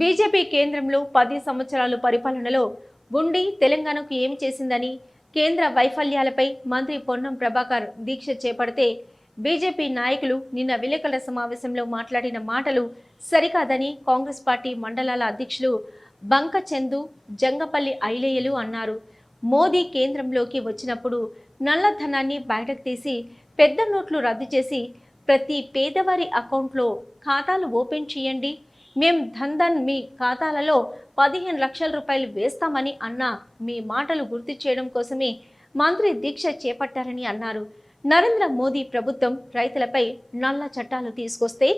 BJP కేంద్రంలో 10 సంవత్సరాల పరిపాలనలో ఉండి తెలంగాణకు ఏమి చేసిందని కేంద్ర వైఫల్యాలపై మంత్రి పొన్నం ప్రభాకర్ దీక్ష చేపడితే బీజేపీ నాయకులు నిన్న విలేకరుల సమావేశంలో మాట్లాడిన మాటలు సరికాదని కాంగ్రెస్ పార్టీ మండలాల అధ్యక్షులు బంకచందు జంగపల్లి ఐలేయలు అన్నారు. మోదీ కేంద్రంలోకి వచ్చినప్పుడు నల్లధనాన్ని బయటకు తీసి పెద్ద నోట్లు రద్దు చేసి ప్రతి పేదవారి అకౌంట్లో ఖాతాలు ఓపెన్ చేయండి, మేం ధన్ మీ ఖాతాలలో 15 లక్షల రూపాయలు వేస్తామని అన్న మీ మాటలు గుర్తు చేయడం కోసమే మంత్రి దీక్ష చేపట్టారని అన్నారు. నరేంద్ర మోదీ ప్రభుత్వం రైతులపై నల్ల చట్టాలు తీసుకొస్తే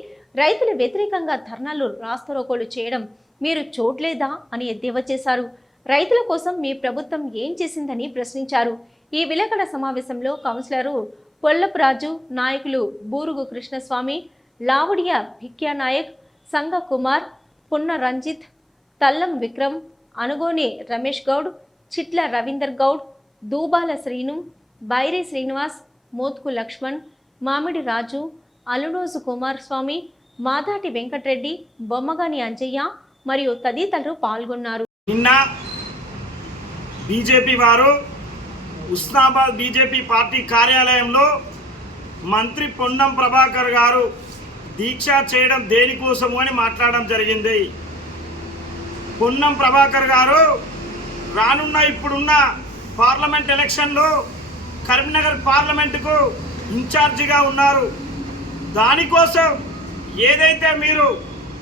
రైతుల వ్యతిరేకంగా ధర్నాలు రాస్తారోకోలు చేయడం మీరు చూడలేదా అని ఎద్దేవా చేశారు. రైతుల కోసం మీ ప్రభుత్వం ఏం చేసిందని ప్రశ్నించారు. ఈ విలేకరుల సమావేశంలో కౌన్సిలరు పొల్లపు రాజు, నాయకులు బూరుగు కృష్ణస్వామి, లావుడియా భిక్యా నాయక్, సంగ కుమార్, పున్న రంజిత్, తల్లం విక్రమ్, అనుగోని రమేష్ గౌడ్, చిట్ల రవీందర్ గౌడ్, దూబాల శ్రీను, బైరి శ్రీనివాస్, మోత్కు లక్ష్మణ్, మామిడి రాజు, అలునోజు కుమార్ స్వామి, మాదాటి వెంకటరెడ్డి, బొమ్మగాని అంజయ్య మరియు తదితరులు పాల్గొన్నారు. నిన్న బీజేపీ వారు ఉస్నాబాద్ బీజేపీ పార్టీ కార్యాలయంలో మంత్రి పొన్నం ప్రభాకర్ గారు దీక్ష చేయడం దేనికోసము అని మాట్లాడడం జరిగింది. పొన్నం ప్రభాకర్ గారు రానున్న ఇప్పుడున్న పార్లమెంట్ ఎలక్షన్లో కరీంనగర్ పార్లమెంటుకు ఇన్ఛార్జిగా ఉన్నారు. దానికోసం ఏదైతే మీరు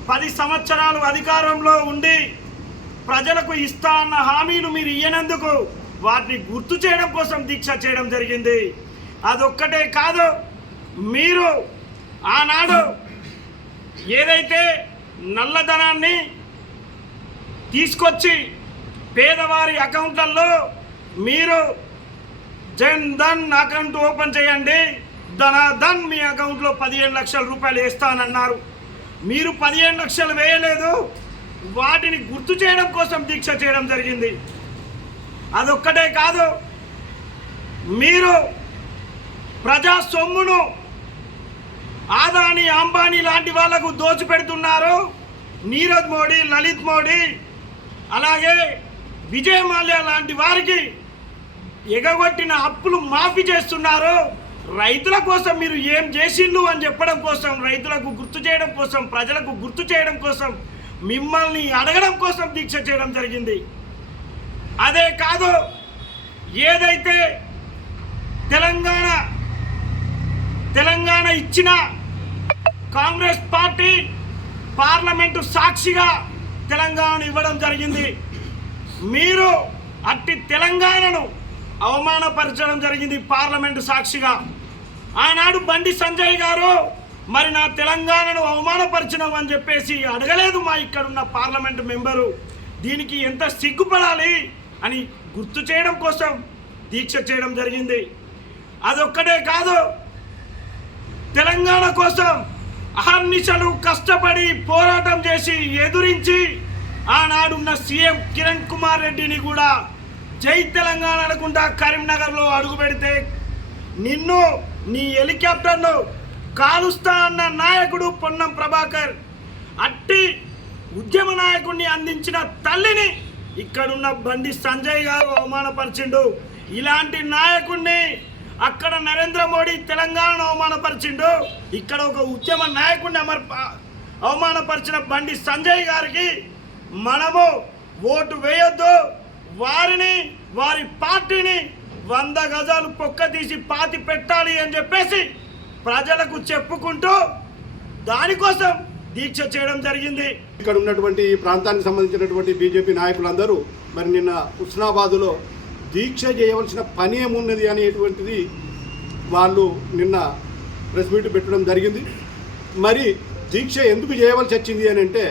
10 సంవత్సరాలు అధికారంలో ఉండి ప్రజలకు ఇస్తా అన్న హామీలు మీరు ఇయ్యనందుకు వాటిని గుర్తు చేయడం కోసం దీక్ష చేయడం జరిగింది. అదొక్కటే కాదు, మీరు ఆనాడు ఏదైతే నల్లధనాన్ని తీసుకొచ్చి పేదవారి అకౌంట్లలో మీరు జన్ ధన్ అకౌంట్ ఓపెన్ చేయండి, ధన్ మీ అకౌంట్లో 15 లక్షల రూపాయలు వేస్తానన్నారు. మీరు 15 లక్షలు వేయలేదు. వాటిని గుర్తు చేయడం కోసం దీక్ష చేయడం జరిగింది. అదొక్కటే కాదు, మీరు ప్రజా సొమ్మును ఆదాని అంబానీ లాంటి వాళ్లకు దోచిపెడుతున్నారు. నీరజ్ మోడీ, లలిత్ మోడీ, అలాగే విజయ్ మాల్యా లాంటి వారికి ఎగగొట్టిన అప్పులు మాఫీ చేస్తున్నారు. రైతుల కోసం మీరు ఏం చేసిళ్ళు అని చెప్పడం కోసం, రైతులకు గుర్తు చేయడం కోసం, ప్రజలకు గుర్తు చేయడం కోసం, మిమ్మల్ని అడగడం కోసం దీక్ష చేయడం జరిగింది. అదే కాదు, ఏదైతే తెలంగాణ ఇచ్చిన కాంగ్రెస్ పార్టీ పార్లమెంటు సాక్షిగా తెలంగాణను ఇవ్వడం జరిగింది. మీరు అట్టి తెలంగాణను అవమానపరచడం జరిగింది పార్లమెంటు సాక్షిగా. ఆనాడు బండి సంజయ్ గారు మరి నా తెలంగాణను అవమానపరిచినాం అని చెప్పేసి అడగలేదు మా ఇక్కడున్న పార్లమెంటు మెంబరు. దీనికి ఎంత సిగ్గుపడాలి అని గుర్తు చేయడం కోసం దీక్ష చేయడం జరిగింది. అదొక్కటే కాదు, తెలంగాణ కోసం అహర్నిశలు కష్టపడి పోరాటం చేసి ఎదురించి ఆనాడున్న సీఎం కిరణ్ కుమార్ రెడ్డిని కూడా జై తెలంగాణ అనుకుంటా కరీంనగర్లో అడుగు పెడితే నిన్ను నీ హెలికాప్టర్ను కాలుస్తా అన్న నాయకుడు పొన్నం ప్రభాకర్. అట్టి ఉద్యమ నాయకుడిని అందించిన తల్లిని ఇక్కడున్న బండి సంజయ్ గారు అవమానపరిచిండు. ఇలాంటి నాయకుడిని అక్కడ నరేంద్ర మోడీ తెలంగాణను అవమానపరిచిండు. ఇక్కడ ఒక ఉద్యమ నాయకుడిని అవమానపరిచిన బండి సంజయ్ గారికి మనము ఓటు వేయొద్దు. వారిని, వారి పార్టీని 100 గజాలు పొక్క తీసి పాతి పెట్టాలి అని చెప్పేసి ప్రజలకు చెప్పుకుంటూ దానికోసం దీక్ష చేయడం జరిగింది. ఇక్కడ ఉన్నటువంటి ఈ ప్రాంతానికి సంబంధించినటువంటి బీజేపీ నాయకులందరూ మరి నిన్న హుస్నాబాదులో దీక్ష చేయవలసిన పని ఏమున్నది అనేటువంటిది వాళ్ళు నిన్న ప్రెస్ మీట్ పెట్టడం జరిగింది. మరి దీక్ష ఎందుకు చేయవలసి వచ్చింది అని అంటే,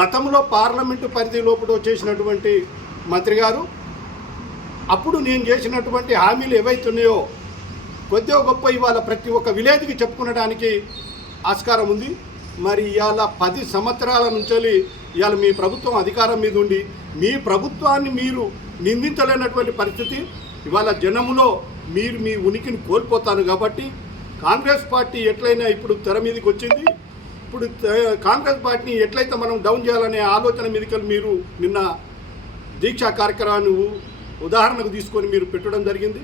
గతంలో పార్లమెంటు పరిధి లోపల చేసినటువంటి మంత్రి గారు అప్పుడు నేను చేసినటువంటి హామీలు ఏవైతున్నాయో కొద్దిగా గొప్ప ఇవాళ ప్రతి ఒక్క విలేజ్కి చెప్పుకునడానికి ఆస్కారం ఉంది. మరి ఇవాళ 10 సంవత్సరాల నుంచి ఇవాళ మీ ప్రభుత్వం అధికారం మీద ఉండి మీ ప్రభుత్వాన్ని మీరు నిందించలేనటువంటి పరిస్థితి. ఇవాళ జనములో మీరు మీ ఉనికిని కోల్పోతారు. కాబట్టి కాంగ్రెస్ పార్టీ ఎట్లయినా ఇప్పుడు తెర మీదకి వచ్చింది. ఇప్పుడు కాంగ్రెస్ పార్టీని ఎట్లయితే మనం డౌన్ చేయాలనే ఆలోచన మీదకి మీరు నిన్న దీక్షా కార్యక్రమాన్ని ఉదాహరణకు తీసుకొని మీరు పెట్టడం జరిగింది.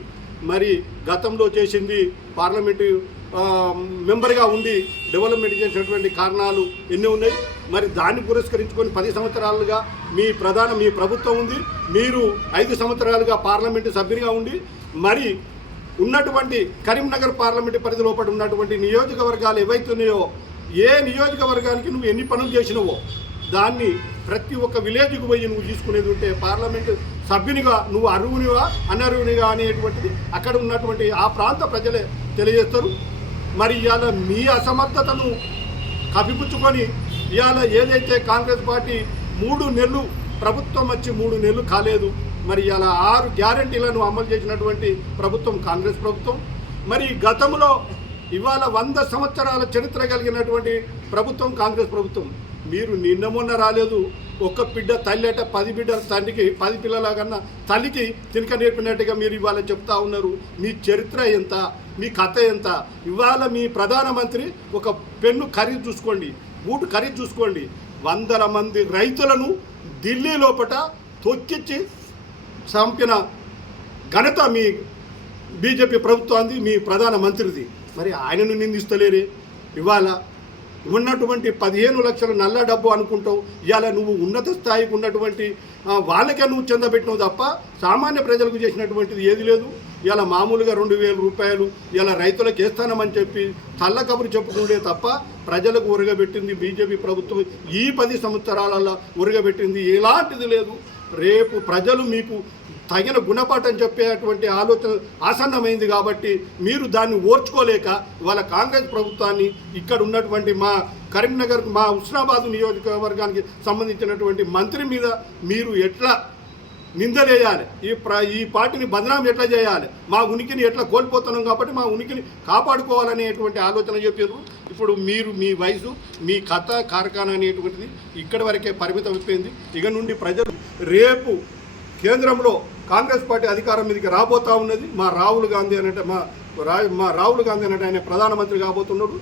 మరి గతంలో చేసింది పార్లమెంటు మెంబర్గా ఉండి డెవలప్మెంట్ చేసినటువంటి కారణాలు ఎన్ని ఉన్నాయి. మరి దాన్ని పురస్కరించుకొని 10 సంవత్సరాలుగా మీ ప్రభుత్వం ఉంది. మీరు 5 సంవత్సరాలుగా పార్లమెంటు సభ్యునిగా ఉండి మరి ఉన్నటువంటి కరీంనగర్ పార్లమెంటు పరిధి లోపల ఉన్నటువంటి నియోజకవర్గాలు ఏవైతున్నాయో ఏ నియోజకవర్గానికి నువ్వు ఎన్ని పనులు చేసినవో దాన్ని ప్రతి ఒక్క విలేజ్కి పోయి నువ్వు తీసుకునేది ఉంటే పార్లమెంటు సభ్యునిగా నువ్వు అర్హునివా అనర్హునిగా అనేటువంటిది అక్కడ ఉన్నటువంటి ఆ ప్రాంత ప్రజలే తెలియజేస్తారు. మరి ఇవాళ మీ అసమర్థతను కప్పిపుచ్చుకొని ఇవాళ ఏదైతే కాంగ్రెస్ పార్టీ 3 నెలలు ప్రభుత్వం వచ్చి 3 నెలలు కాలేదు. మరి ఇవాళ 6 గ్యారంటీలను అమలు చేసినటువంటి ప్రభుత్వం కాంగ్రెస్ ప్రభుత్వం. మరి గతంలో ఇవాళ 100 సంవత్సరాల చరిత్ర కలిగినటువంటి ప్రభుత్వం కాంగ్రెస్ ప్రభుత్వం. మీరు నిన్న మొన్న రాలేదు. ఒక్క బిడ్డ తల్లి అంటే 10 బిడ్డల తండ్రికి 10 పిల్లల కన్నా తల్లికి తినక నేర్పినట్టుగా మీరు ఇవాళ చెప్తా ఉన్నారు. మీ చరిత్ర ఎంత, మీ కథ ఎంత? ఇవాళ మీ ప్రధానమంత్రి ఒక పెన్ను ఖరీదు చూసుకోండి, బూటు ఖరీదు చూసుకోండి. 100 మంది రైతులను ఢిల్లీ లోపల తొక్కిచ్చి చంపిన ఘనత మీ బీజేపీ ప్రభుత్వాన్ని, మీ ప్రధానమంత్రిది. మరి ఆయనను నిందిస్తలేరే? ఇవాళ ఉన్నటువంటి 15 లక్షల నల్ల డబ్బు అనుకుంటావు. ఇవాళ నువ్వు ఉన్నత స్థాయికి ఉన్నటువంటి వాళ్ళకే నువ్వు చెందబెట్టినావు తప్ప సామాన్య ప్రజలకు చేసినటువంటిది ఏది లేదు. ఇలా మామూలుగా 2,000 రూపాయలు ఇలా రైతులకు వేస్తానమని చెప్పి చల్ల కబురు చెప్పుకుంటే తప్ప ప్రజలకు ఉరగబెట్టింది బీజేపీ ప్రభుత్వం. ఈ 10 సంవత్సరాలలో ఉరగబెట్టింది ఎలాంటిది లేదు. రేపు ప్రజలు మీకు తగిన గుణపాఠం చెప్పేటువంటి ఆలోచన ఆసన్నమైంది కాబట్టి మీరు దాన్ని ఓర్చుకోలేక ఇవాళ కాంగ్రెస్ ప్రభుత్వాన్ని ఇక్కడ ఉన్నటువంటి మా కరీంనగర్, మా హుస్నాబాద్ నియోజకవర్గానికి సంబంధించినటువంటి మంత్రి మీద మీరు ఎట్లా నిందలేయాలి, ఈ పార్టీని బదనాం ఎట్లా చేయాలి, మా ఉనికిని ఎట్లా కోల్పోతున్నాం కాబట్టి మా ఉనికిని కాపాడుకోవాలనేటువంటి ఆలోచన చెప్పారు. ఇప్పుడు మీరు మీ వయసు, మీ కథ కార్ఖానా అనేటువంటిది ఇక్కడి వరకే పరిమితం అయిపోయింది. ఇక నుండి ప్రజలు రేపు కేంద్రంలో కాంగ్రెస్ పార్టీ అధికారం మీదకి రాబోతా ఉన్నది. మా రాహుల్ గాంధీ అన్నట్టు ఆయన ప్రధానమంత్రి కాబోతున్నాడు.